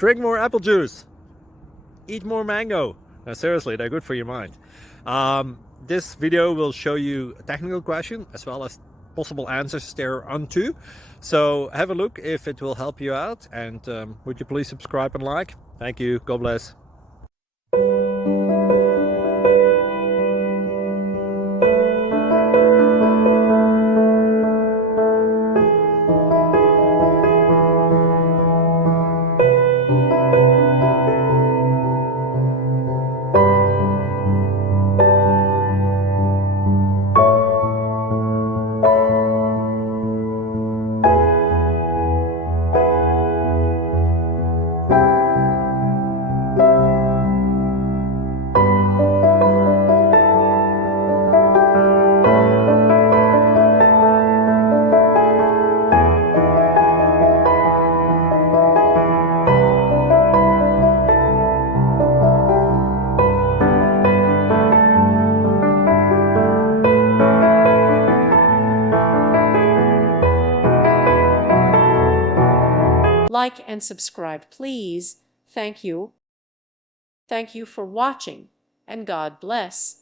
Drink more apple juice. Eat more mango. No, seriously, they're good for your mind. This video will show you a technical question as well as possible answers thereunto. So have a look if it will help you out, and would you please subscribe and like? Thank you. God bless. Like and subscribe, please. Thank you. Thank you for watching, and God bless.